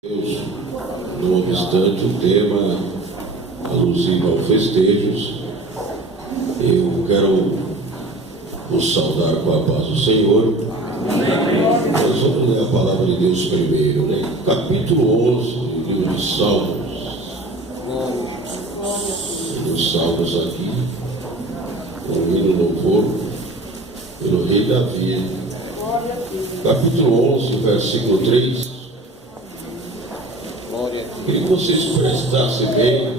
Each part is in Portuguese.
Deus, não obstante o tema alusivo aos festejos, eu quero vos saudar com a paz do Senhor. Nós vamos ler a palavra de Deus primeiro, né? Capítulo 11 do livro de Salmos. Os Salmos aqui, um hino louvor pelo rei Davi. Capítulo 11, versículo 3. Queria que vocês prestassem bem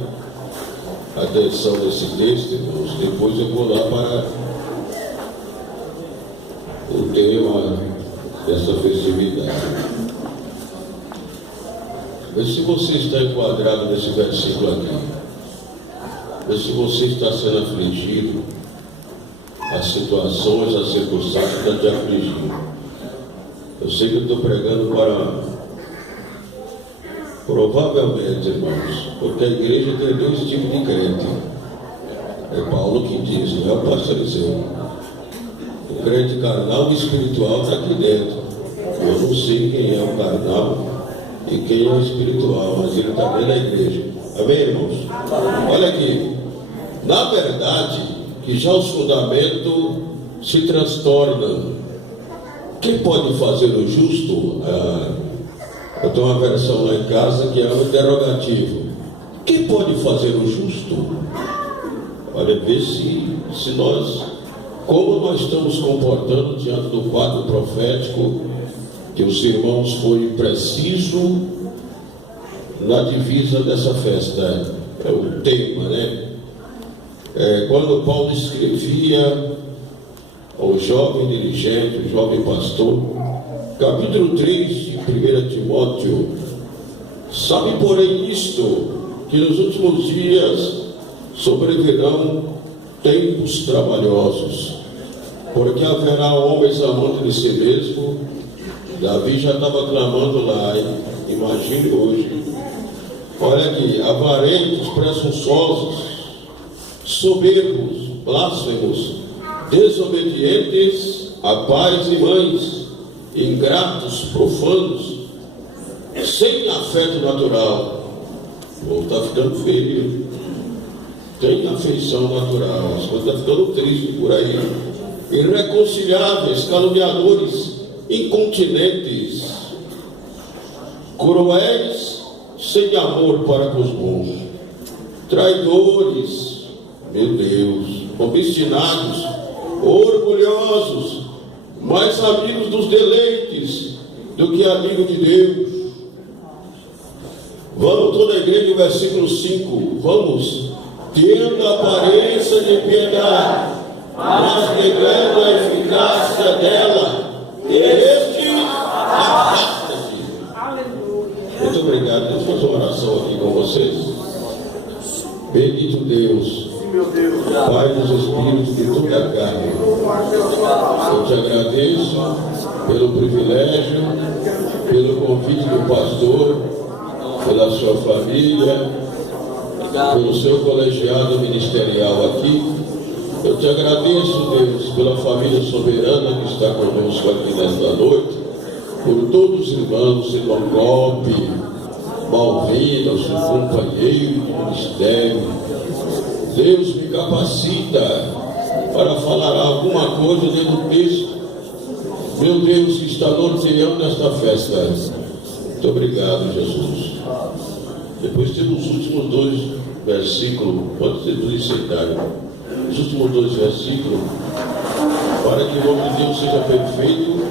atenção nesse texto, irmãos. Depois eu vou lá para o tema dessa festividade. Vê se você está enquadrado nesse versículo aqui. Vê se você está sendo afligido. As situações, as circunstâncias estão te afligindo. Eu sei que eu estou pregando para... Provavelmente, irmãos, porque a igreja tem dois tipos de crente. É Paulo que diz, não é o pastor Eliseu. O crente carnal e espiritual está aqui dentro. Eu não sei quem é o carnal e quem é o espiritual, mas ele está dentro da igreja. Amém, irmãos? Olha aqui. Na verdade, que já os fundamentos se transtornam. Quem pode fazer o justo? Eu tenho uma versão lá em casa que é um interrogativo. Quem pode fazer o justo? Olha, vê se nós, como nós estamos comportando diante do quadro profético, que os irmãos foi preciso na divisa dessa festa. É o tema, né? Quando Paulo escrevia ao jovem dirigente, o jovem pastor, capítulo 3 de 1 Timóteo, sabe porém isto, que nos últimos dias sobrevirão tempos trabalhosos, porque haverá homens amantes de si mesmo. Davi já estava clamando lá, imagine hoje. Olha aqui, avarentos, presunçosos, soberbos, blasfemos, desobedientes a pais e mães, ingratos, profanos, sem afeto natural. Está ficando feio. Tem afeição natural. As coisas estão ficando tristes por aí. Irreconciliáveis, caluniadores, incontinentes, cruéis, sem amor para com os bons, traidores, meu Deus, obstinados, orgulhosos, mais amigos dos deleites do que amigos de Deus. Vamos toda a igreja, o versículo 5. Vamos. Tendo aparência de piedade, mas negando a eficácia dela, este afasta-se. Muito obrigado. Deixa eu fazer uma oração aqui com vocês. Bendito Deus, Pai dos Espíritos de toda a carne, eu te agradeço pelo privilégio, pelo convite do pastor, pela sua família, pelo seu colegiado ministerial aqui. Eu te agradeço, Deus, pela família soberana que está conosco aqui nesta noite, por todos os irmãos, irmão Golpe, Malvina, seu companheiro de ministério. Deus, me capacita para falar alguma coisa dentro do texto, meu Deus, que está norteando esta festa. Muito obrigado, Jesus. Depois temos os últimos dois versículos, pode ser do licenciário, os últimos dois versículos, para que o nome de Deus seja perfeito,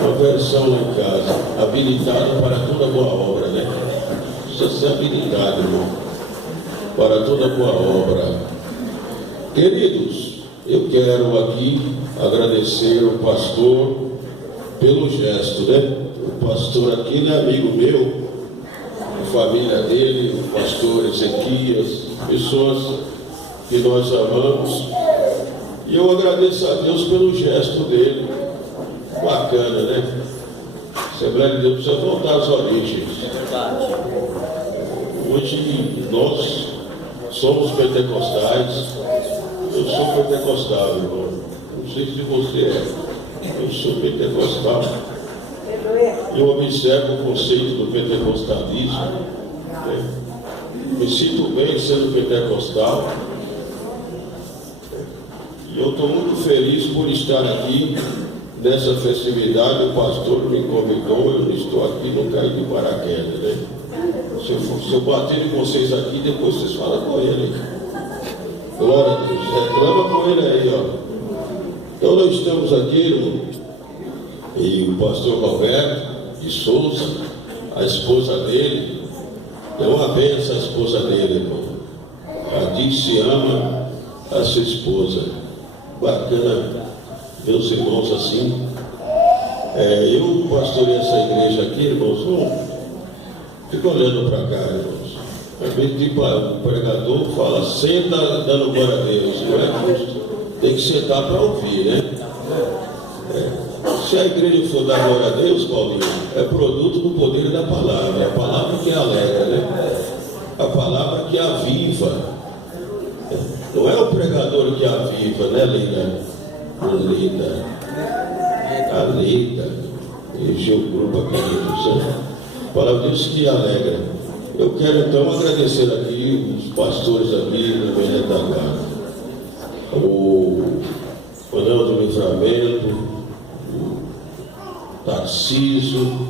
uma versão lá em casa, habilitada para toda boa obra, né? Precisa ser habilitado, irmão, para toda boa obra. Queridos, eu quero aqui agradecer ao pastor pelo gesto, né? O pastor aqui é amigo meu, a família dele, o pastor Ezequias, pessoas que nós amamos, e eu agradeço a Deus pelo gesto dele. Bacana, né? Assembleia de Deus precisa voltar às origens. Hoje nós somos pentecostais. Eu sou pentecostal, irmão. Não sei se você é. Eu sou pentecostal. Eu observo o conceito do pentecostalismo, né? Me sinto bem sendo pentecostal, e eu estou muito feliz por estar aqui nessa festividade. O pastor me convidou, eu estou aqui, não caí de paraquedas, né? Se eu bater em vocês aqui, depois vocês falam com ele. Glória a Deus, reclama com ele aí, ó. Então nós estamos aqui, irmão, e o pastor Roberto de Souza, a esposa dele, é uma bênção a esposa dele, irmão. A Disse ama a sua esposa. Bacana ver os irmãos assim. Eu pastorei essa igreja aqui, irmãos. Fica olhando para cá, irmãos. Às vezes tipo, o pregador fala, senta dando glória a Deus. Não é justo. Tem que sentar para ouvir, né? Se a igreja for dar glória a Deus, Paulinho, é produto do poder da palavra. É a palavra que alegra, né? A palavra que aviva. Não é o pregador que aviva, né, Lida? Lida. A Lida. Encheu o grupo aqui. A palavra de Deus que alegra. Eu quero então agradecer aqui os pastores aqui na minha retaguarda. O Anel do Livramento, o Tarcísio,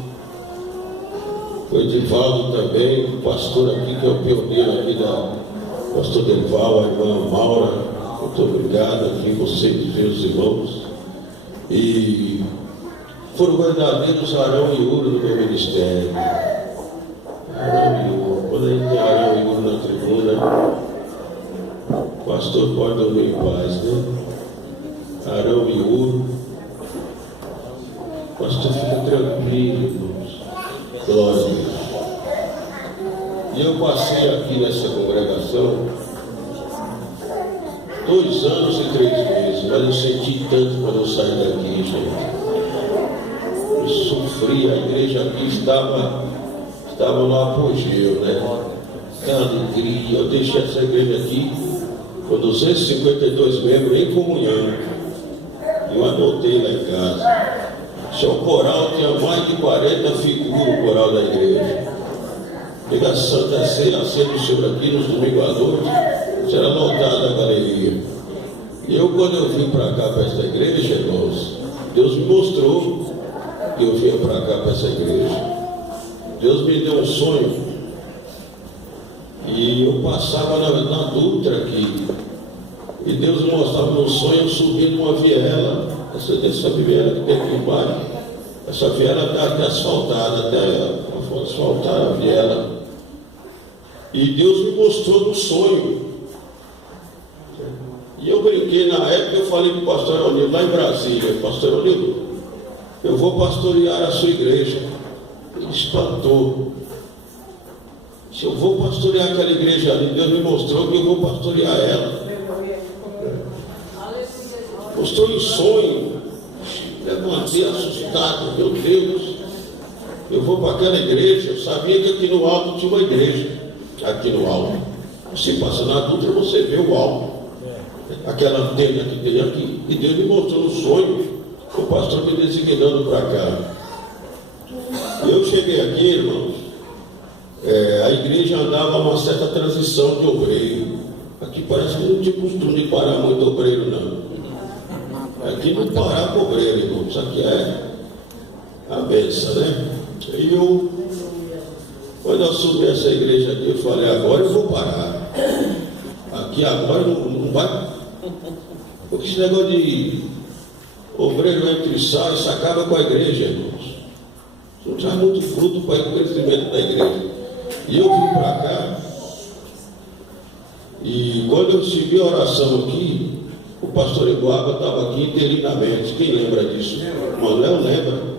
o Edivaldo também, o pastor aqui que é o pioneiro aqui o pastor Derival, a irmã Maura. Muito obrigado aqui, vocês, meus irmãos. E foram verdadeiros Arão e Uro no meu ministério. Arão e Uro. Quando a gente tem Arão e Uro na tribuna, o pastor pode dormir em paz, né? Arão e Uro. O pastor fica tranquilo, irmãos. Glória a Deus. E eu passei aqui nessa congregação 2 anos e 3 meses, mas eu senti tanto quando eu saí daqui, gente. Eu sofri, a igreja aqui estava no apogeu, né? Da alegria. Eu deixei essa igreja aqui com 252 membros em comunhão. Eu anotei lá em casa. Seu coral tinha mais de 40 figuras, o coral da igreja. Pega a Santa Ceia, acende o Senhor aqui nos domingos à noite, será lotada a galeria. E eu, quando eu vim para cá, para essa igreja, irmãos, Deus me mostrou que eu vinha para cá, para essa igreja. Deus me deu um sonho. E eu passava na Dutra aqui. E Deus me mostrava no sonho, eu subindo uma viela. Essa viela que tem aqui embaixo. Essa viela está até asfaltada, até asfaltar a viela. E Deus me mostrou no sonho. E eu brinquei na época, eu falei para o pastor Onildo, lá em Brasília, pastor Onildo, eu vou pastorear a sua igreja. Ele espantou. Se eu vou pastorear aquela igreja ali, Deus me mostrou que eu vou pastorear ela. Mostrou em sonho. Levantei assustado, meu Deus. Eu vou para aquela igreja. Eu sabia que aqui no alto tinha uma igreja. Aqui no alto. Você passa na Dutra, você vê o alto. Aquela antena que tem aqui. E Deus me mostrou no sonho. O pastor me designando para cá. Eu cheguei aqui, irmãos. A igreja andava uma certa transição de obreiro. Aqui parece que não tinha costume de parar muito obreiro, não. Aqui não parar com obreiro, irmão. Isso aqui é a benção, né? E eu, quando eu assumi essa igreja aqui, eu falei, agora eu vou parar. Aqui agora não vai. Porque esse negócio de obreiro entra e sai, isso acaba com a igreja, irmãos. Não traz muito fruto para o crescimento da igreja. E eu vim para cá. E quando eu segui a oração aqui, o pastor Eduardo estava aqui interinamente. Quem lembra disso? Manuel lembra.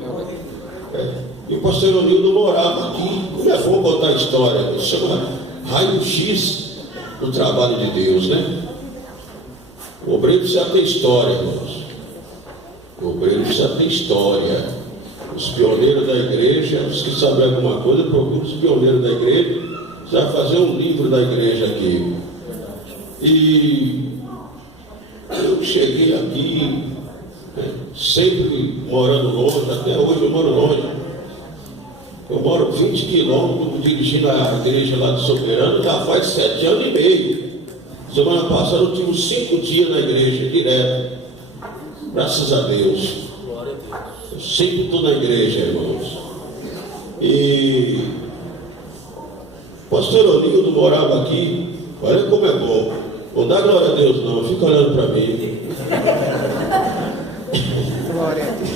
E o pastor Onildo morava aqui. Não é bom contar a história. Chama raio-x do trabalho de Deus, né? O obreiro precisa ter história, irmãos. O obreiro precisa ter história. Os pioneiros da igreja, os que sabem alguma coisa, procuram os pioneiros da igreja. Já fazer um livro da igreja aqui. E eu cheguei aqui, sempre morando longe, até hoje eu moro longe. Eu moro 20 quilômetros dirigindo a igreja lá de Soberano, já faz 7 anos e meio. Semana passada eu tive 5 dias na igreja, direto. Graças a Deus. Eu sempre estou na igreja, irmãos. E o pastor Olinildo morava aqui. Olha como é bom. Não dá glória a Deus não, fica olhando para mim. Glória a Deus.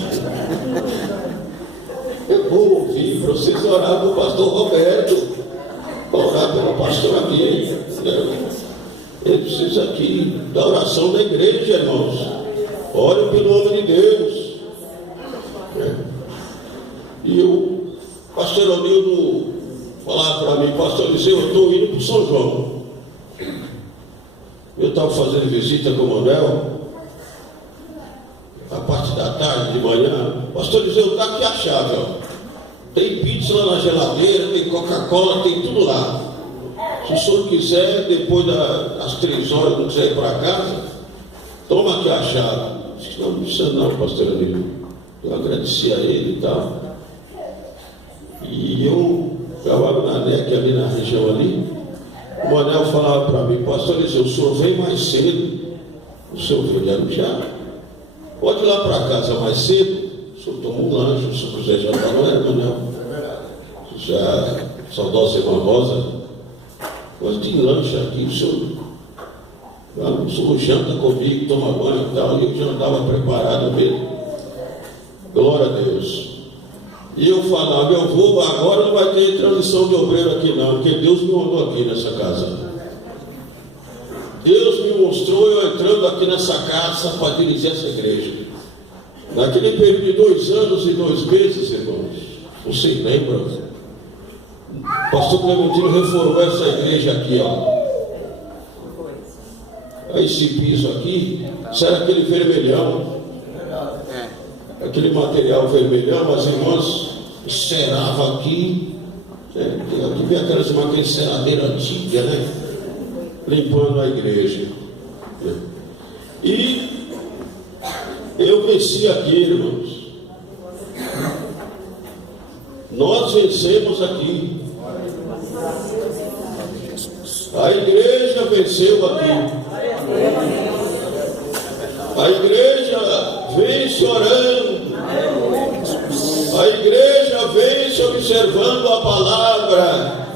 É bom ouvir para vocês orar para o pastor Roberto, orar pelo pastor aqui. Ele precisa aqui da oração da igreja, irmãos. Ore pelo nome de Deus. E o pastor Olinildo falava para mim, pastor Eliseu, eu estou indo para o São João. Eu estava fazendo visita com o Manuel, a parte da tarde, de manhã. Pastor Eliseu, está aqui a chave, ó. Tem pizza lá na geladeira, tem Coca-Cola, tem tudo lá. Se o senhor quiser, depois das 3 horas, não quiser ir para casa, toma aqui a chave. Disse, não precisa não, pastor Eliseu. Eu agradeci a ele e tal. E eu trabalho na NEC ali na região ali. O Manel falava para mim, pastor Eliseu, o senhor vem mais cedo. O senhor veio já. Pode ir lá para casa mais cedo. O senhor toma um lanche, o senhor quiser jantar, não é, Manel? Já, saudosa irmã Rosa, gosto de lanche aqui, o senhor janta comigo, toma banho e tal, e eu já estava preparado mesmo. Glória a Deus. E eu falava, eu vou, agora não vai ter transição de obreiro aqui não, porque Deus me mandou aqui nessa casa. Deus me mostrou eu entrando aqui nessa casa para dirigir essa igreja. Naquele período de 2 anos e 2 meses, irmãos, vocês lembram? O pastor Clementino reformou essa igreja aqui, ó. Esse piso aqui, isso era aquele vermelhão. Aquele material vermelhão, as irmãs ceravam aqui. Aqui vem aquela ceradeira antiga, né? Limpando a igreja. E eu venci aqui, irmãos. Nós vencemos aqui. A igreja venceu aqui. A igreja vence orando. A igreja vence observando a palavra,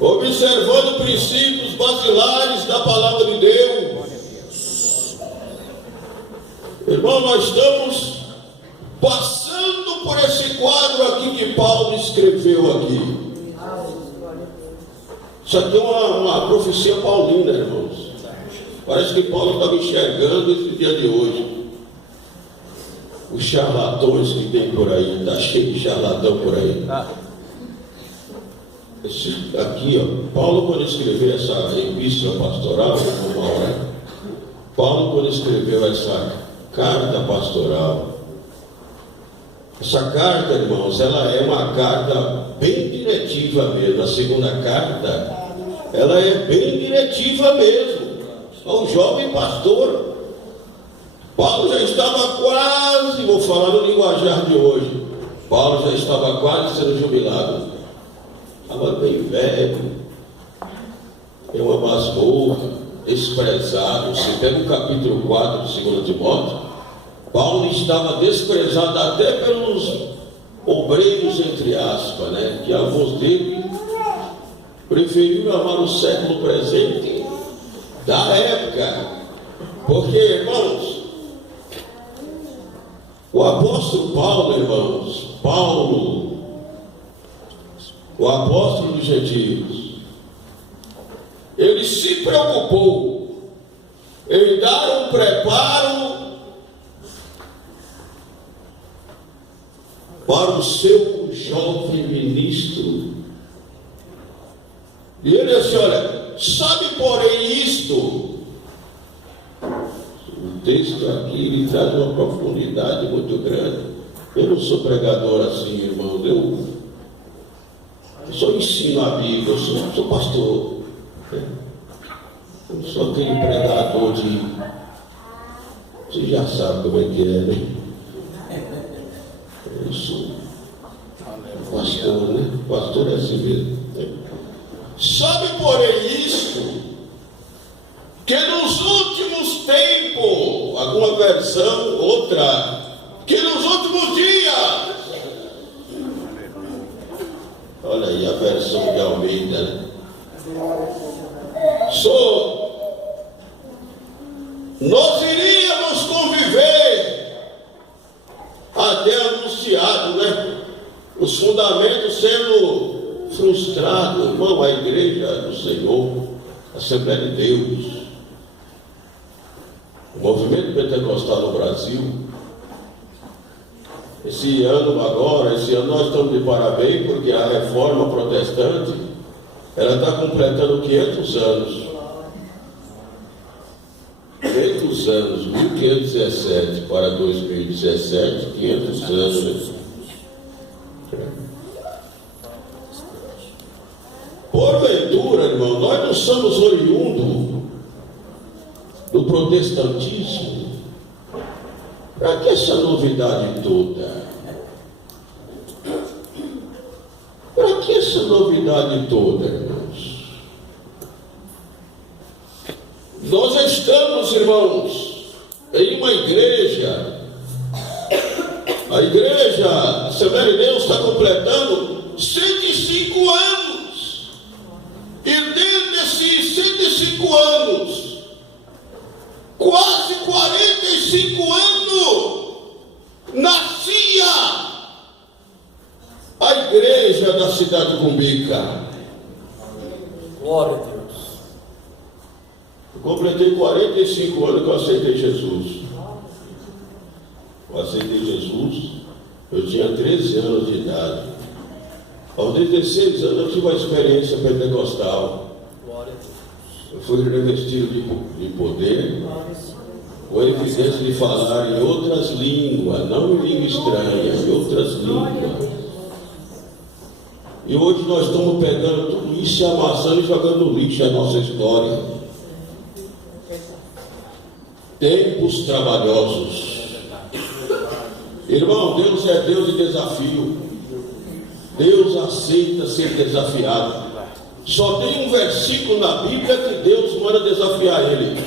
observando princípios basilares da palavra de Deus. Irmão, nós estamos passando por esse quadro aqui que Paulo escreveu aqui. Isso aqui é uma profecia paulina, irmãos. Parece que Paulo estava enxergando esse dia de hoje. Os charlatões que tem por aí, está cheio de charlatão por aí. Esse aqui, ó, Paulo, quando escreveu essa epístola pastoral, Paulo, quando escreveu essa carta pastoral, essa carta, irmãos, ela é uma carta bem diretiva mesmo. A segunda carta, ela é bem diretiva mesmo ao jovem pastor. Paulo já estava quase, vou falar no linguajar de hoje, Paulo já estava quase sendo jubilado. Estava bem velho, em uma masmorra, desprezado. Você pega o capítulo 4 de 2 Timóteo, Paulo estava desprezado até pelos obreiros, entre aspas, né? Que alguns dele preferiram amar o século presente da época. Porque, irmãos, o apóstolo Paulo, irmãos, o apóstolo dos gentios, ele se preocupou em dar um preparo para o seu jovem ministro. E ele disse, olha, sabe porém isto. O texto aqui ele traz uma profundidade muito grande. Eu não sou pregador assim, irmão. Eu só ensino a Bíblia, eu sou pastor. Eu não sou aquele pregador de... Você já sabe como é que é, né? Eu sou pastor pastor é assim mesmo. Sabe, porém, isto, que nos últimos tempos, alguma versão, outra, que nos últimos dias, olha aí a versão de Almeida, né? Nós iríamos conviver até anunciado, né? Os fundamentos sendo frustrados, irmão, a igreja do Senhor, a Assembleia de Deus, o movimento pentecostal no Brasil. Esse ano nós estamos de parabéns, porque a reforma protestante, ela está completando 500 anos. 500 anos, 1517 para 2017, 500 anos. Porventura, irmão, nós não somos oriundos do protestantismo. Para que essa novidade toda? Para que essa novidade toda, irmãos? Nós estamos, irmãos, em uma igreja. A igreja, a Assembleia de Deus, está completando 105 anos. E dentro desses 105 anos, quase 45 anos, nascia a igreja da cidade de Cumbica. Glória a Deus. Eu completei 45 anos que eu aceitei Jesus. Eu aceitei Jesus, eu tinha 13 anos de idade. Aos 16 anos eu tive uma experiência pentecostal. Glória a Deus. Eu fui revestido de poder, com a evidência de falar em outras línguas, não em língua estranha, em outras línguas. E hoje nós estamos pegando tudo isso, amassando e jogando no lixo a nossa história. Tempos trabalhosos. Irmão, Deus é Deus de desafio. Deus aceita ser desafiado. Só tem um versículo na Bíblia que Deus manda desafiar ele.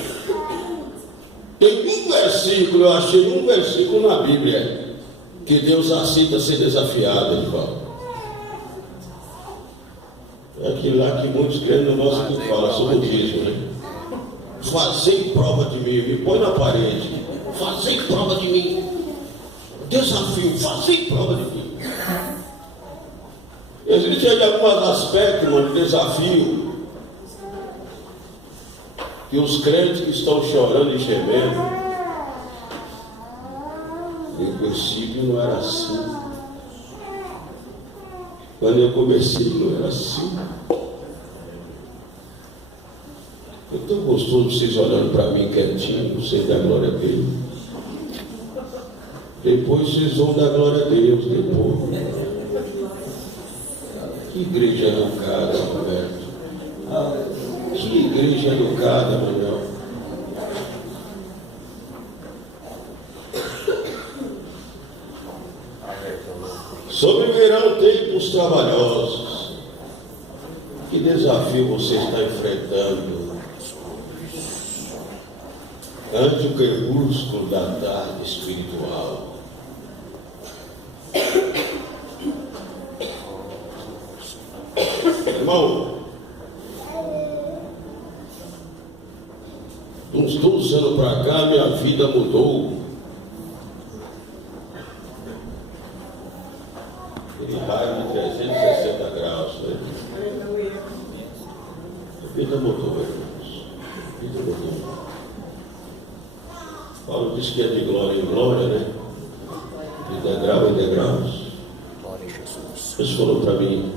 Tem um versículo, eu achei um versículo na Bíblia que Deus aceita ser desafiado, irmão. É aquilo lá que muitos crentes no nosso que fala sobre o dízimo, né? Fazei prova de mim, me põe na parede. Fazei prova de mim. Desafio, fazei prova de mim. Existe aí alguns aspectos, mano, de desafio, que os crentes que estão chorando e gemendo, no princípio não era assim. Quando eu comecei não era assim. É tão gostoso vocês olhando para mim quietinho, vocês dar glória a Deus. Depois vocês vão dar glória a Deus, depois. Que igreja educada, Roberto. Que igreja educada, Manuel. Sobrevirão tempos trabalhosos. Que desafio você está enfrentando ante o crepúsculo da tarde espiritual? Irmão, uns 12 anos para cá, minha vida mudou. Ele raio de 360 graus, né? A vida mudou, irmãos. A vida mudou. Paulo disse que é de glória em glória, né? De degrau em degraus. Eles falaram para mim: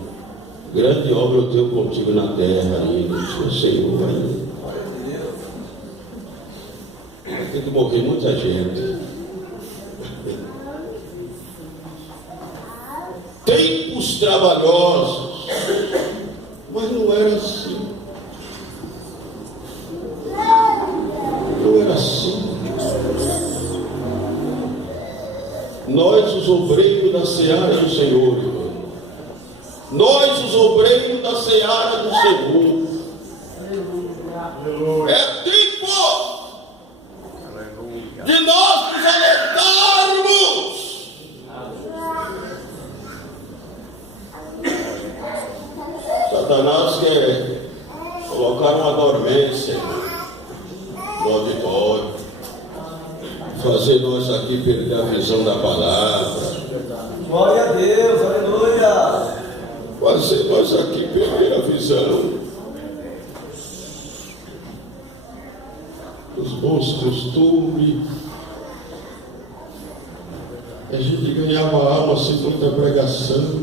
grande obra eu tenho contigo na terra ainda. Eu disse: Senhor, vai. Tem que morrer muita gente. Tempos trabalhosos. Mas não era assim. Não era assim. Nós, os obreiros da seara do Senhor, irmão, nós seara do Senhor. É tempo de nós nos alertarmos. Satanás quer colocar uma dormência no auditório, fazer nós aqui perder a visão da palavra. Glória a Deus, aleluia. Fazer nós aqui perder a visão dos bons costumes. A gente ganhava alma sem muita pregação.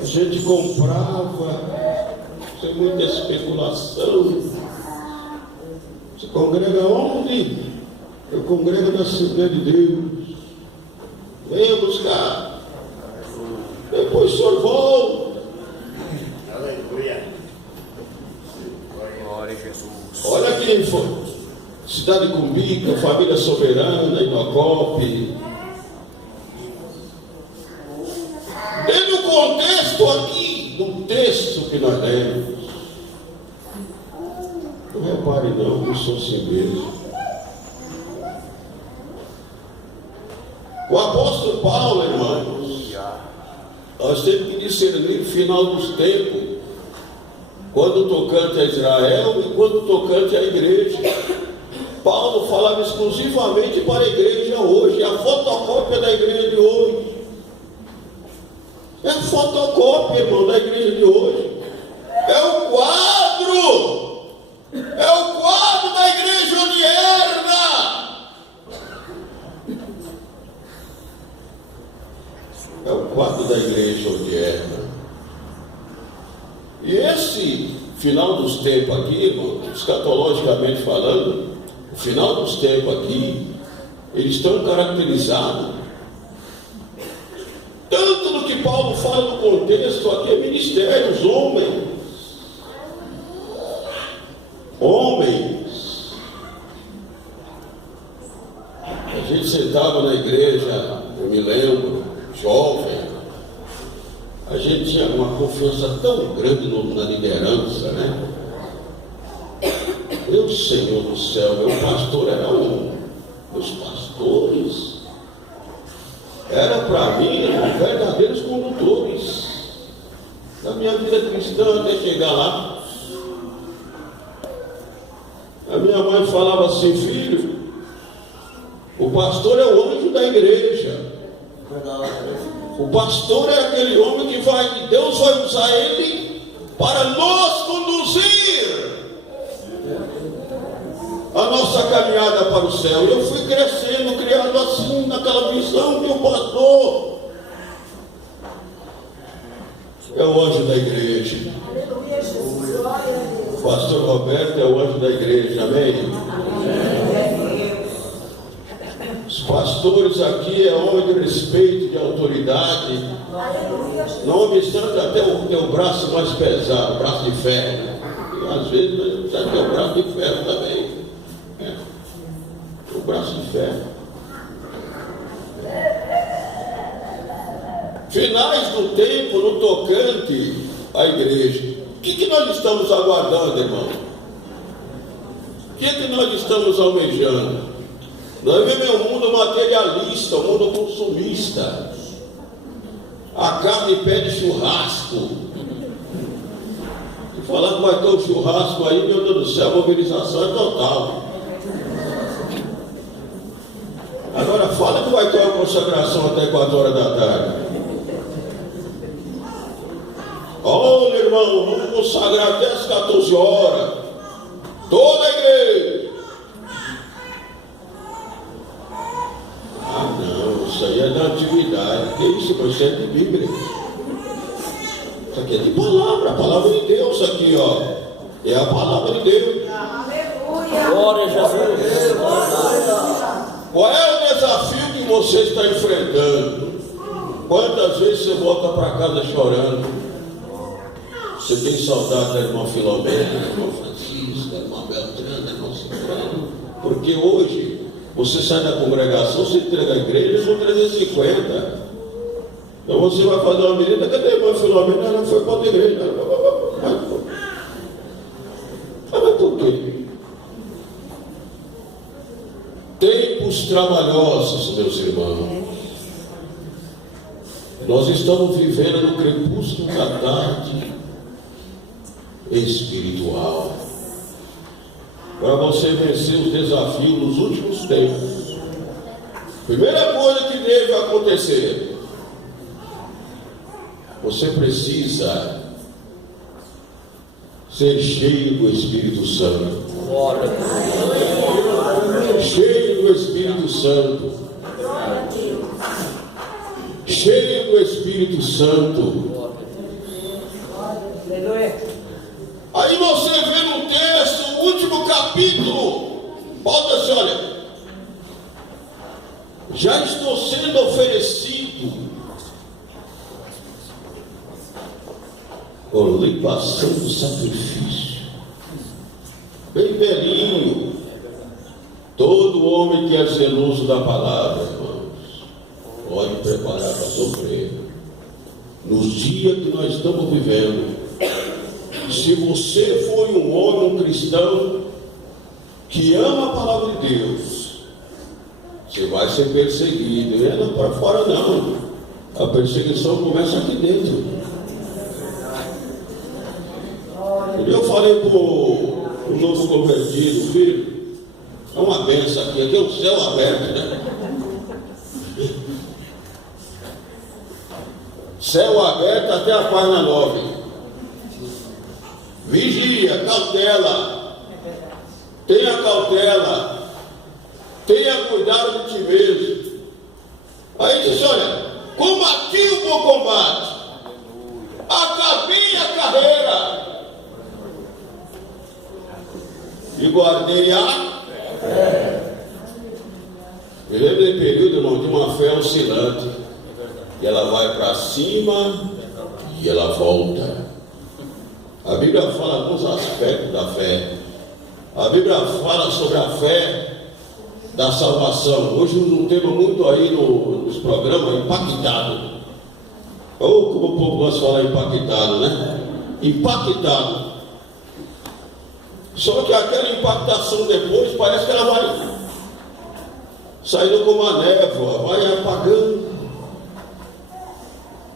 A gente comprava sem muita especulação. Você congrega onde? Eu congrego na Assembleia de Deus. Venha buscar. Depois o senhor volta. Aleluia. Glória a Jesus. Olha aqui, Cidade Cumbica, Família Soberana, Inocope. Dentro do contexto aqui, do texto que nós lemos. Não repare não, não sou assim mesmo. O apóstolo Paulo, irmãos, nós temos que discernir o final dos tempos, quando tocante a Israel e quando tocante à igreja. Paulo falava exclusivamente para a igreja hoje, a fotocópia da igreja de hoje. É a fotocópia, irmão, da igreja de hoje. É o quadro da igreja odierna. É o quadro da igreja odierna. E esse final dos tempos aqui, irmão, escatologicamente falando, o final dos tempos aqui, eles estão caracterizados, tanto no que Paulo fala no contexto aqui, é ministérios, homens. A gente sentava na igreja, eu me lembro, jovem, a gente tinha uma confiança tão grande na liderança, né? Meu Senhor do céu, meu pastor era meus pastores eram para mim verdadeiros condutores da minha vida cristã até chegar lá. A minha mãe falava assim: filho, o pastor é o anjo da igreja. O pastor é aquele homem que Deus vai usar ele para nos conduzir a nossa caminhada para o céu. Eu fui crescendo, criado assim, naquela visão de um pastor. É o anjo da igreja. O pastor Roberto é o anjo da igreja, amém? Os pastores aqui é homem de respeito, de autoridade. Não obstante até o braço mais pesado, o braço de ferro. E às vezes já tem o braço de ferro também. O braço de ferro. Finais do tempo no tocante à igreja. O que nós estamos aguardando, irmão? O que nós estamos almejando? Nós vivemos um mundo materialista, um mundo consumista. A carne pede churrasco. Se falar que vai ter um churrasco aí, meu Deus do céu, a mobilização é total. Agora fala que vai ter uma consagração até 4 horas da tarde. Olha, irmão, vamos consagrar até as 14 horas. Toda a igreja. Ah, não, isso aí é da antiguidade. Que isso, isso é de Bíblia. Isso aqui é de palavra, a palavra de Deus aqui, ó. É a palavra de Deus. Aleluia. Glória a Jesus. Qual é o desafio que você está enfrentando? Quantas vezes você volta para casa chorando? Você tem saudade da irmã Filomena, da irmã Francisca, da irmã Beltrana, da irmã Ciclano? Porque hoje você sai da congregação, você entrega a igreja, são 350. Então você vai fazer uma menina, cadê a irmã Filomena? Ela foi para outra igreja. Mas por quê? Tempos trabalhosos, meus irmãos. Nós estamos vivendo no crepúsculo da tarde espiritual. Para você vencer os desafios nos últimos tempos, primeira coisa que deve acontecer, você precisa ser cheio do Espírito Santo. Cheio do Espírito Santo. Cheio do Espírito Santo. Aí você vê no texto, o último capítulo, Paulo diz assim, olha, já estou sendo oferecido por libação do sacrifício, bem velhinho. Todo homem que é zeloso da palavra, irmãos, pode preparar para sofrer. Nos dias que nós estamos vivendo, se você for um homem, um cristão, que ama a palavra de Deus, você vai ser perseguido. E não é para fora não. A perseguição começa aqui dentro. Eu falei para o novo convertido, filho, é uma benção aqui é o céu aberto, né? Céu aberto até a página 9. Vigia, cautela, tenha cautela, tenha cuidado de ti mesmo. Aí diz, olha, combati o bom combate, acabei a carreira e guardei a fé. Eu lembro de período, irmão, de uma fé oscilante, e ela vai para cima e ela volta. A Bíblia fala alguns aspectos da fé. A Bíblia fala sobre a fé da salvação. Hoje não temos muito aí nos programas impactado. Ou como o povo gosta de falar impactado, né? Impactado. Só que aquela impactação depois parece que ela vai saindo como uma névoa, vai apagando.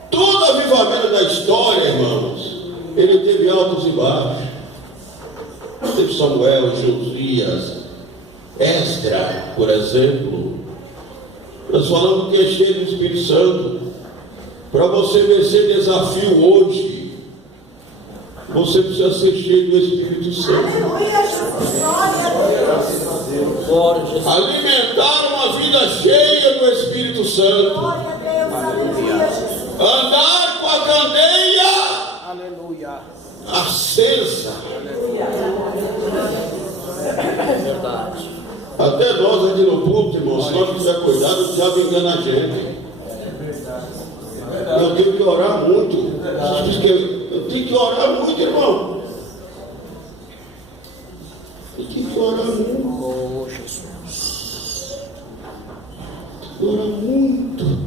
Todo avivamento da história, irmãos, ele teve altos e baixos. Teve Samuel, Josias, Esdra, por exemplo. Nós falamos que é cheio do Espírito Santo. Para você vencer desafio hoje, você precisa ser cheio do Espírito Santo. Alimentar uma vida cheia do Espírito Santo. Andar com a candeia acesa. Verdade. Até nós aqui no púlpito, irmãos, se nós quiser cuidado, o diabo engana a gente. Eu tenho que orar muito. Eu tenho que orar muito, irmão. Eu tenho que orar muito. Oh, Jesus. Orar muito.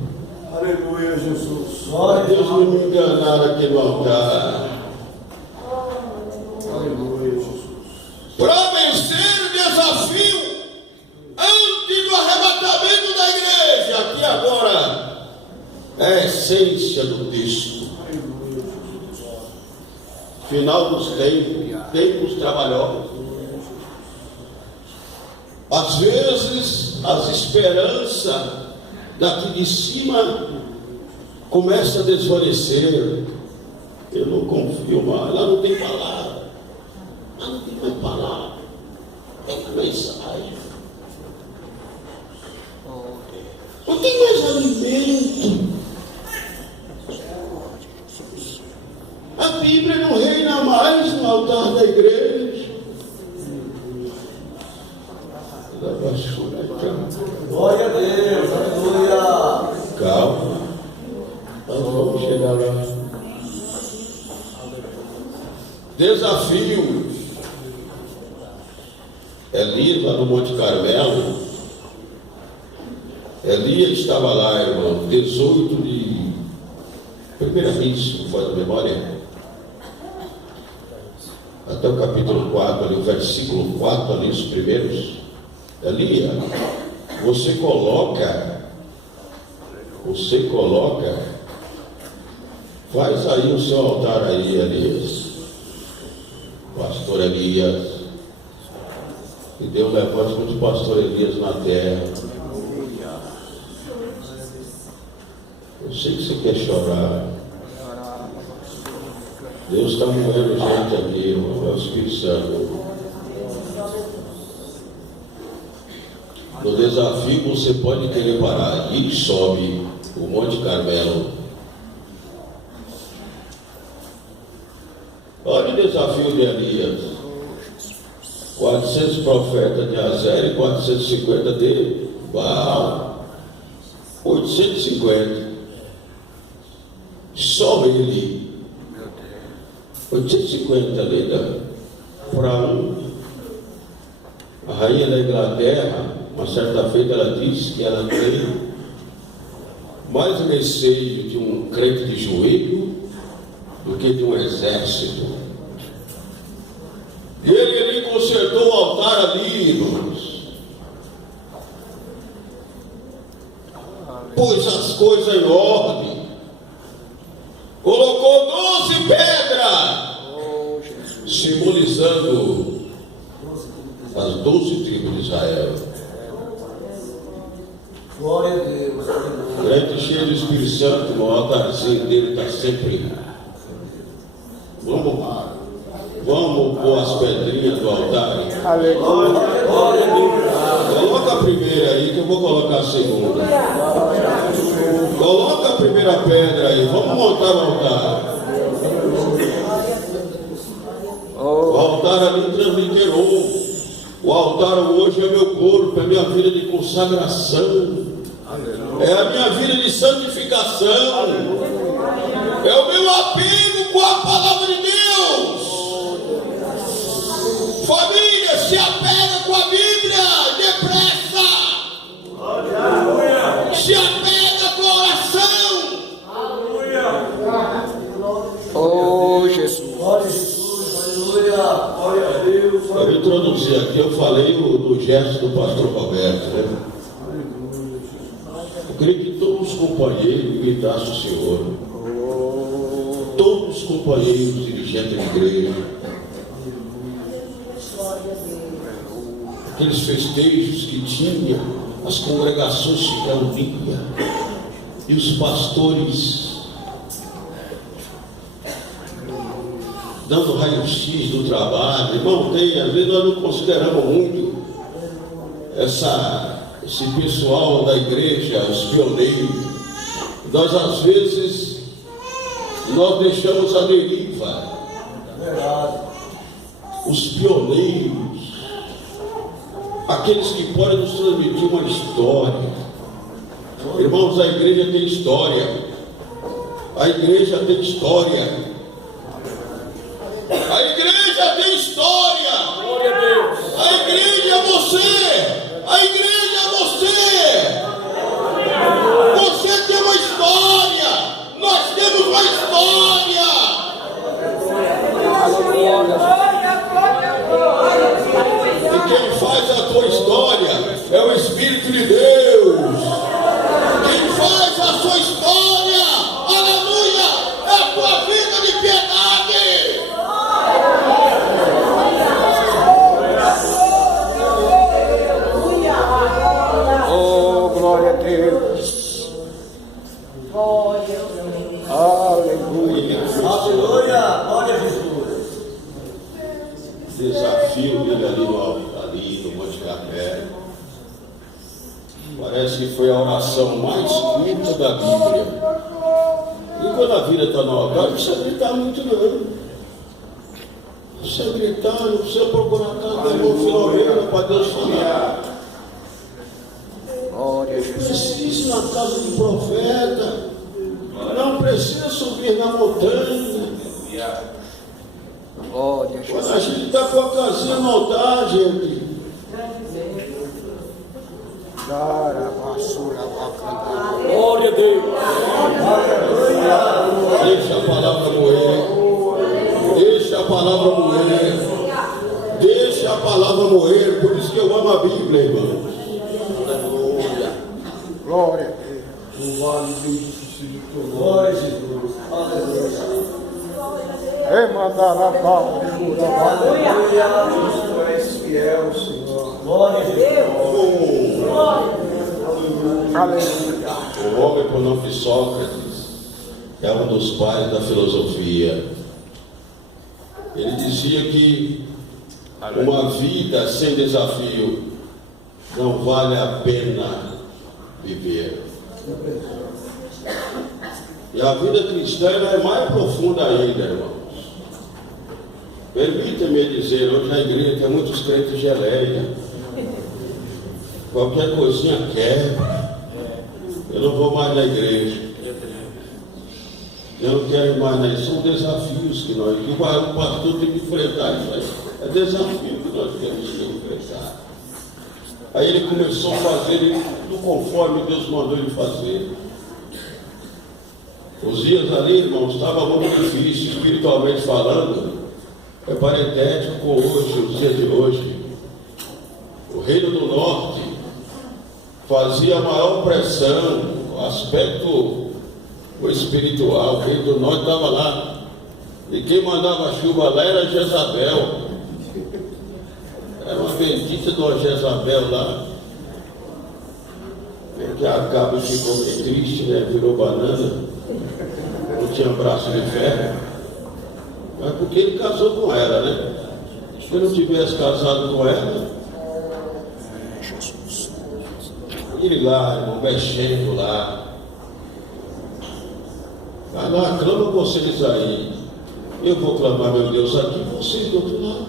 Aleluia, Jesus. Para Deus não me enganar aqui no altar. Aleluia, Jesus. Para vencer o desafio antes do arrebatamento da igreja, aqui agora é a essência do texto. Final dos tempos trabalhosos. Às vezes as esperanças daqui de cima começam a desvanecer. Eu não confio mais, lá não tem palavra. Lá não tem mais palavra. É uma mensagem. Não tem mais alimento. A Bíblia não reina mais no altar da igreja. Glória a Deus, aleluia. Calma. Nós vamos chegar lá. Desafio. Elias lá no Monte Carmelo. Elias estava lá, irmão, 18 de Primeira Reis, não faz a memória, até o capítulo 4, ali, o versículo 4, ali, os primeiros, ali, você coloca, faz aí o seu altar aí, Elias, pastor Elias, e Deus levanta muito pastor Elias na terra. Eu sei que você quer chorar. Deus está moendo gente aqui, é o Espírito Santo. No desafio você pode querer parar e sobe o Monte Carmelo. Olha o desafio de Elias: 400 profetas de Azer e 450 de Baal. 850. Só ele. 850 ali para um. A rainha da Inglaterra, uma certa feita, ela disse que ela tem mais receio de um crente de joelho do que de um exército. E ele consertou o altar ali, irmãos. Pôs as coisas em ordem. Colocou 12 pedras, simbolizando as 12 tribos de Israel. Glória a Deus. Crente cheio do Espírito Santo, no altarzinho dele está sempre. Vamos pôr as pedrinhas do altar. Glória a Deus. Coloca a primeira aí, que eu vou colocar a segunda. Coloca a primeira pedra aí, vamos montar o altar. O altar ali transliterou. O altar hoje é meu corpo, é minha vida de consagração, é a minha vida de santificação, é o meu apego com a palavra de Deus. Família, se apega com a Bíblia, depressa. Se apega com a oração. Oh, Jesus. Glória a Jesus. Aleluia. Glória a Deus. Eu introduzi aqui, eu falei do gesto do pastor Roberto, né? Eu queria que todos os companheiros gritassem o Senhor. Todos os companheiros dirigentes da igreja. Aqueles festejos que tinha, as congregações se reuniam e os pastores dando raio-x do trabalho. Irmão, às vezes nós não consideramos muito esse pessoal da igreja, os pioneiros. Nós às vezes nós deixamos a deriva. Os pioneiros, aqueles que podem nos transmitir uma história. Irmãos, a igreja tem história. A igreja tem história. A igreja tem história. Glória a Deus. A igreja é você. A igreja é você. Você tem uma história. Nós temos uma história. E quem faz a tua história é o Espírito de Deus. Quem faz a sua história, aleluia, é a tua vida de piedade. Oh, glória a Deus. Aleluia. Aleluia. Glória a Jesus. Desafio dele ali no Monte Carmelo. Parece que foi a oração mais curta da Bíblia. E quando a vida está no altar, não precisa gritar muito não. Não precisa gritar, não precisa procurar cada irmão Filomena para Deus falar. Glória a Jesus. Precisa na casa do profeta. Não precisa subir na montanha. Glória a Quando Jesus. a gente está com a casinha no altar, gente, Sara, basura, bacana. Glória a Deus. Deixa a palavra moer. Deixa a palavra moer. Deixa a palavra moer. Por isso que eu amo a Bíblia, irmãos. Aleluia. Glória a Deus. Glória a Jesus. Aleluia. Remandará pau. Tu és fiel, Senhor. Glória a Deus. Aleluia. O homem por nome de Sócrates é um dos pais da filosofia. Ele dizia que uma vida sem desafio não vale a pena viver. E a vida cristã ela é mais profunda ainda, irmãos. Permita-me dizer, hoje na igreja tem muitos crentes geleia. Qualquer coisinha quebra. Eu não vou mais na igreja. Eu não quero ir mais na igreja. São desafios que nós, que o pastor tem que enfrentar isso aí. É desafio que nós temos que enfrentar. Aí ele começou a fazer tudo conforme Deus mandou ele fazer. Os dias ali, irmãos, estava muito difícil, espiritualmente falando. É parentético com hoje, os dias de hoje. O Reino do Norte fazia a maior pressão, o aspecto espiritual. O Reino do Norte estava lá. E quem mandava a chuva lá era Jezabel. Era uma bendita de uma Jezabel lá. Que acaba ficou meio triste, né? Virou banana. Não tinha braço de ferro. Mas porque ele casou com ela, né? Se ele não tivesse casado com ela, ele lá, irmão, mexendo lá. Vai lá, clama vocês aí. Eu vou clamar, meu Deus, aqui, vocês do outro lado.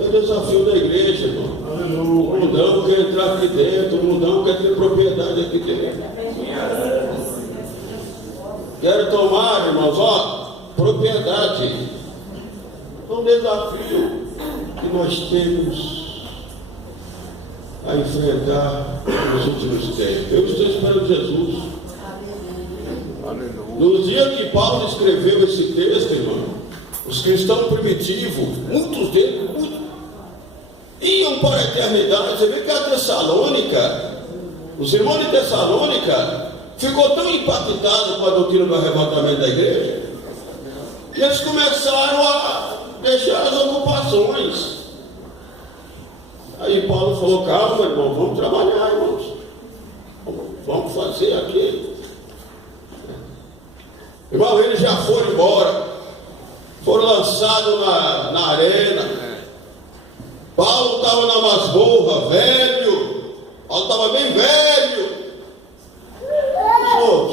É o desafio da igreja, irmão. O mundão quer entrar aqui dentro, o mundão quer ter propriedade aqui dentro. Quero tomar, irmãos, propriedade. É um desafio que nós temos a enfrentar nos últimos tempos. Eu estou esperando Jesus. Nos dias que Paulo escreveu esse texto, irmão, os cristãos primitivos, muitos deles, iam para a eternidade. Você vê que a Tessalônica, os irmãos de Tessalônica, ficou tão impactado com a doutrina do arrebatamento da igreja, que eles começaram a deixar as ocupações. Aí Paulo falou: calma, irmão, vamos trabalhar, irmãos. Vamos fazer aqui. Irmão, eles já foram embora. Foram lançados na arena. Paulo estava na masmorra, velho. Paulo estava bem velho.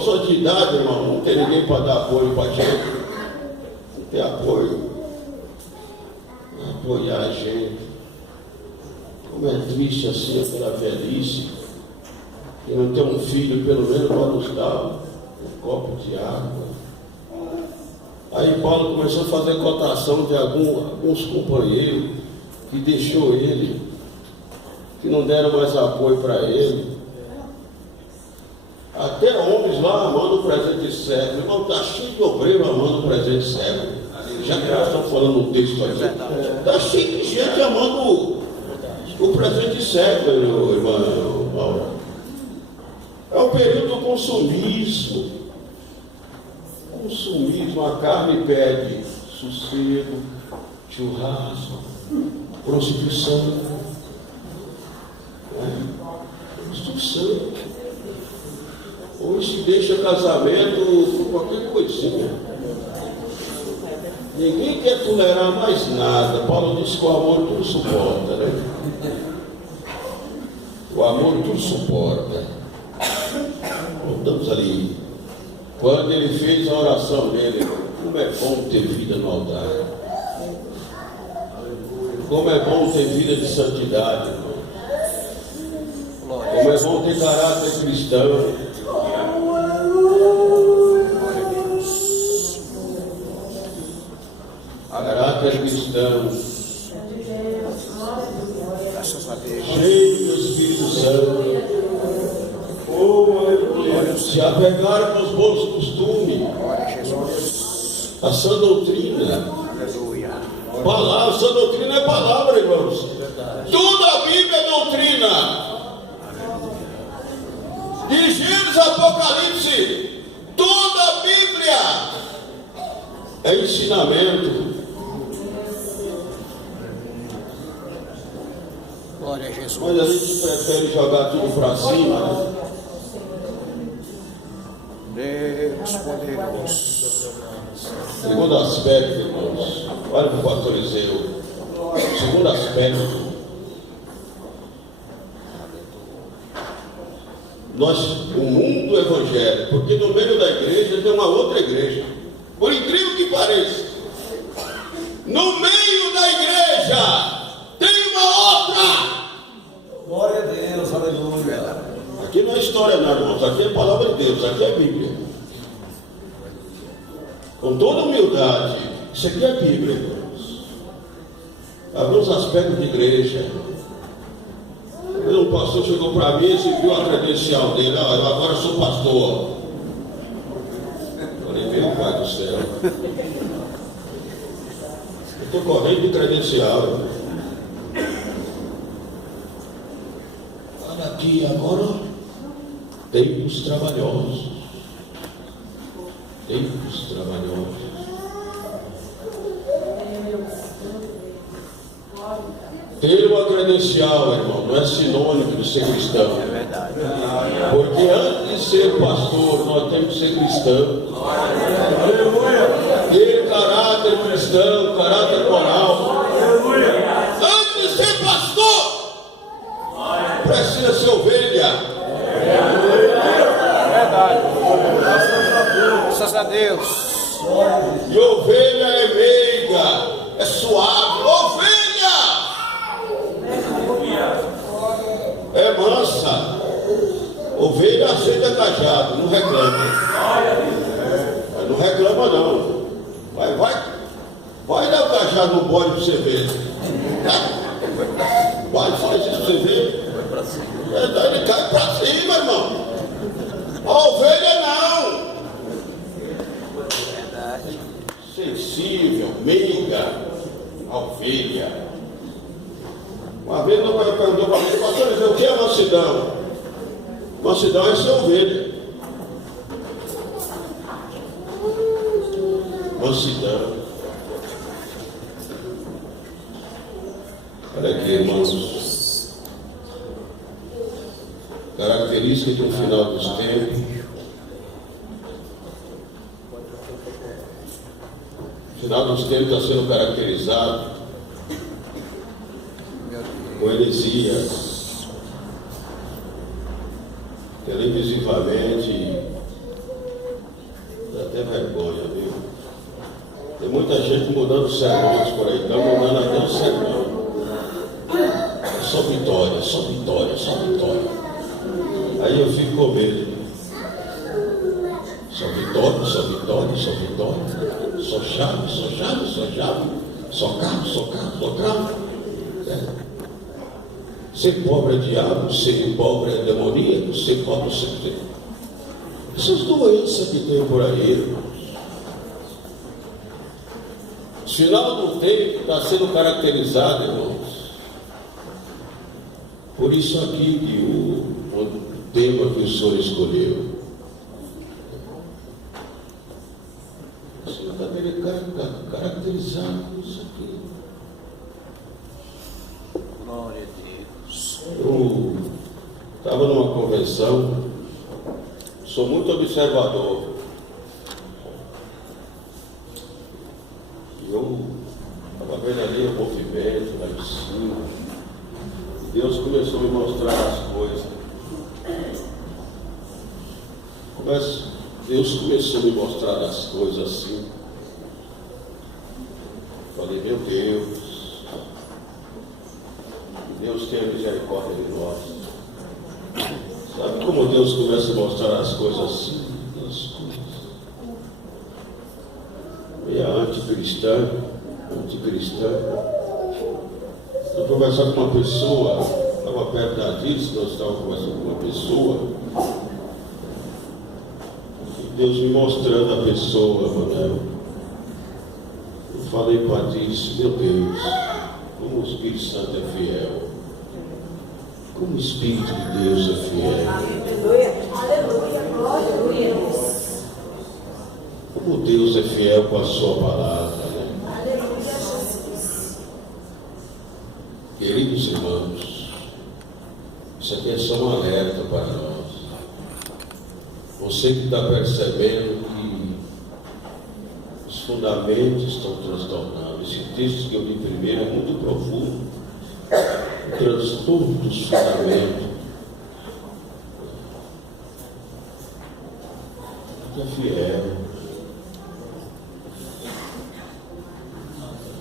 Sou de idade, irmão. Não tem ninguém para dar apoio para a gente. Não tem apoio. Apoiar a gente. Como é triste assim aquela velhice. Que não tem um filho, pelo menos, para nos dar um copo de água. Aí Paulo começou a fazer cotação de alguns companheiros que deixou ele, que não deram mais apoio para ele. Até homens lá amando o presente cego. Irmão, está cheio de obreiro amando o presente cego. Já que nós estamos falando um texto aqui, está cheio de gente amando o presente cego, irmão Mauro. É o período do consumismo. Consumismo, a carne pede sossego, churrasco, prostituição. Prostituição. Hoje se deixa casamento por qualquer coisinha. Ninguém quer tolerar mais nada. Paulo disse que o amor tudo suporta, né? O amor tudo suporta. Voltamos ali. Quando ele fez a oração dele, como é bom ter vida no altar. Como é bom ter vida de santidade, irmão. Como é bom ter caráter cristão. Caráter cristão. Graças a Deus. Cheio do Espírito Santo. se apegaram com os bons costumes, Glória a Jesus. a sã doutrina. Aleluia. Palavra, sã doutrina é palavra, irmãos. Toda a Bíblia é doutrina. De Gênesis a Apocalipse, toda a Bíblia é ensinamento. Glória a Jesus. Mas a gente prefere jogar tudo para cima, né? Deus poderoso. Segundo aspecto, irmãos, olha para o pastor Eliseu. Segundo aspecto, o mundo evangélico, porque no meio da igreja tem uma outra igreja, por incrível que pareça, no meio da igreja tem uma outra. Glória a Deus, aleluia. Aqui não é história não, irmãos, aqui é a palavra de Deus, aqui é a Bíblia. Com toda humildade, isso aqui é a Bíblia, irmãos. Alguns aspectos de igreja. Um pastor chegou para mim e viu a credencial dele. Ah, eu agora sou pastor. Eu falei, meu pai do céu. Eu estou correndo de credencial. Olha aqui agora. Tempos trabalhosos. Tempos trabalhosos. Ter uma credencial, irmão, não é sinônimo de ser cristão. É verdade. Porque antes de ser pastor, nós temos que ser cristão. Ter caráter cristão, caráter moral. Antes de ser pastor, precisa ser ovelha. Verdade. Graças a Deus. E ovelha é meiga, é suave. Ovelha é mansa. Ovelha aceita cajado, não reclama. Não reclama não. Vai dar o cajado no bode para você ver. Vai, faz isso para você ver. Ele cai para cima, irmão. A ovelha não. Sensível, meiga, a ovelha. Uma vez meu pai perguntou para mim, pastor, o que é mansidão? Mansidão é ser ovelha. Mansidão. Olha aqui, irmãos. Característica de um final dos tempos. O final dos tempos está sendo caracterizado com heresias, televisivamente, dá até vergonha, viu? Tem muita gente mudando sermões por aí, estão mudando até o sermão. Só vitória, só vitória, só vitória. Aí eu fico com medo. Só vitória, só vitória, só vitória. Só chave, só chave, só chave. Só carro, só carro, só carro. Ser pobre é diabo, ser pobre é demoníaco, ser pobre é ser. Essas doenças que tem por aí, irmãos. O final do tempo está sendo caracterizado, irmãos, por isso aqui que o tema que o Senhor escolheu. O Senhor está querendo caracterizar isso aqui. Glória a Deus. Eu estava numa convenção, sou muito observador. Eu estava vendo ali o movimento lá em cima. Deus começou a me mostrar as coisas. Deus começou a me mostrar as coisas assim. Falei, meu Deus. Deus tenha misericórdia de nós. Sabe como Deus começa a mostrar as coisas assim? As coisas. Meia anticristã. Eu conversava com uma pessoa, estava perto da Adris, nós estávamos conversando com uma pessoa. Deus me mostrando a pessoa, Manuel. Eu falei para ti, meu Deus, como o Espírito Santo é fiel. Como o Espírito de Deus é fiel. Aleluia, aleluia, glória a Deus. Como Deus é fiel com a sua palavra, né? Aleluia, Jesus. Queridos irmãos, isso aqui é só um alerta para nós. Você que está percebendo que os fundamentos estão transtornando. Esse texto que eu li primeiro é muito profundo. O transtorno dos fundamentos. Fica fiel.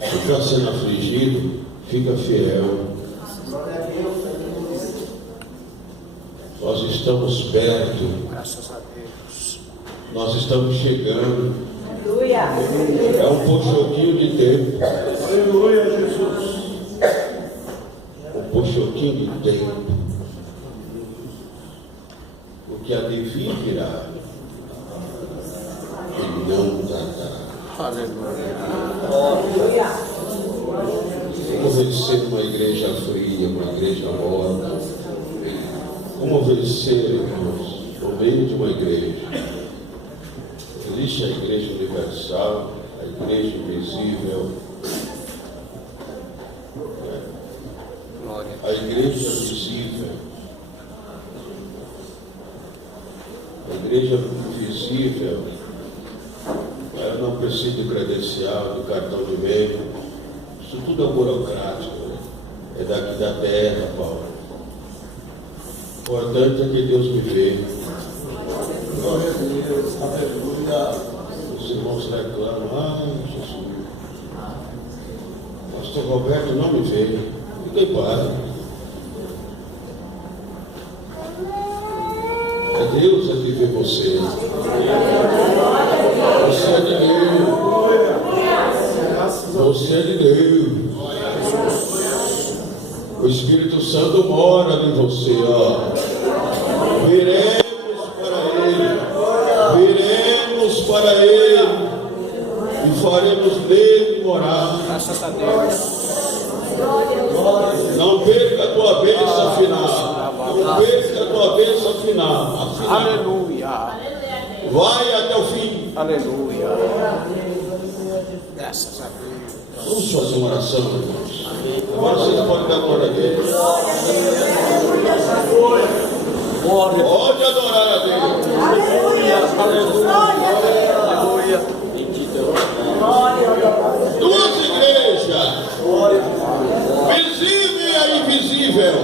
Fica sendo afligido, fica fiel. Nós estamos perto. Graças a Deus. Nós estamos chegando. Aleluia. É um pochoquinho de tempo. Aleluia, Jesus. Um pochoquinho de tempo. O que há de vir virá. E não tardará. Aleluia. Como vencer uma igreja fria, uma igreja morta? Como vencer, irmãos, no meio de uma igreja? Existe a igreja universal, a igreja invisível, Glória. a igreja visível. A igreja invisível, ela não precisa de credencial, de cartão de membro. Isso tudo é burocrático, né? É daqui da terra, Paulo. O importante é que Deus me vê. Glória a Deus. Aleluia. Os irmãos reclamam, ai Jesus, pastor Roberto não me vê. Fica em paz. É Deus que vê você. Você é de Deus. Você é de Deus. O Espírito Santo mora em você, ó. Viremos para Ele e faremos nele morar. Graças a Deus. Não perca a tua bênção final. Não perca a tua bênção final. Aleluia. Vai até o fim. Aleluia. Graças a Deus. Vamos fazer uma oração, irmãos. Agora vocês podem dar glória a Deus. Pode adorar a Deus. Duas igrejas, visível e invisível.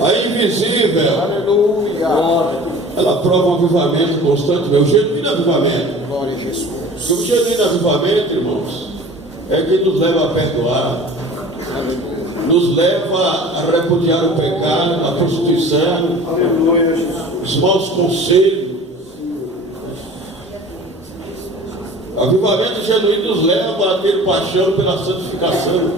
A invisível, Aleluia. ela prova um avivamento constante, meu genuíno avivamento. Glória a Jesus. O genuíno avivamento, irmãos, é que nos leva a perdoar, nos leva a repudiar o pecado, a prostituição, Aleluia, Jesus. os maus conselhos. O avivamento genuíno nos leva a ter paixão pela santificação.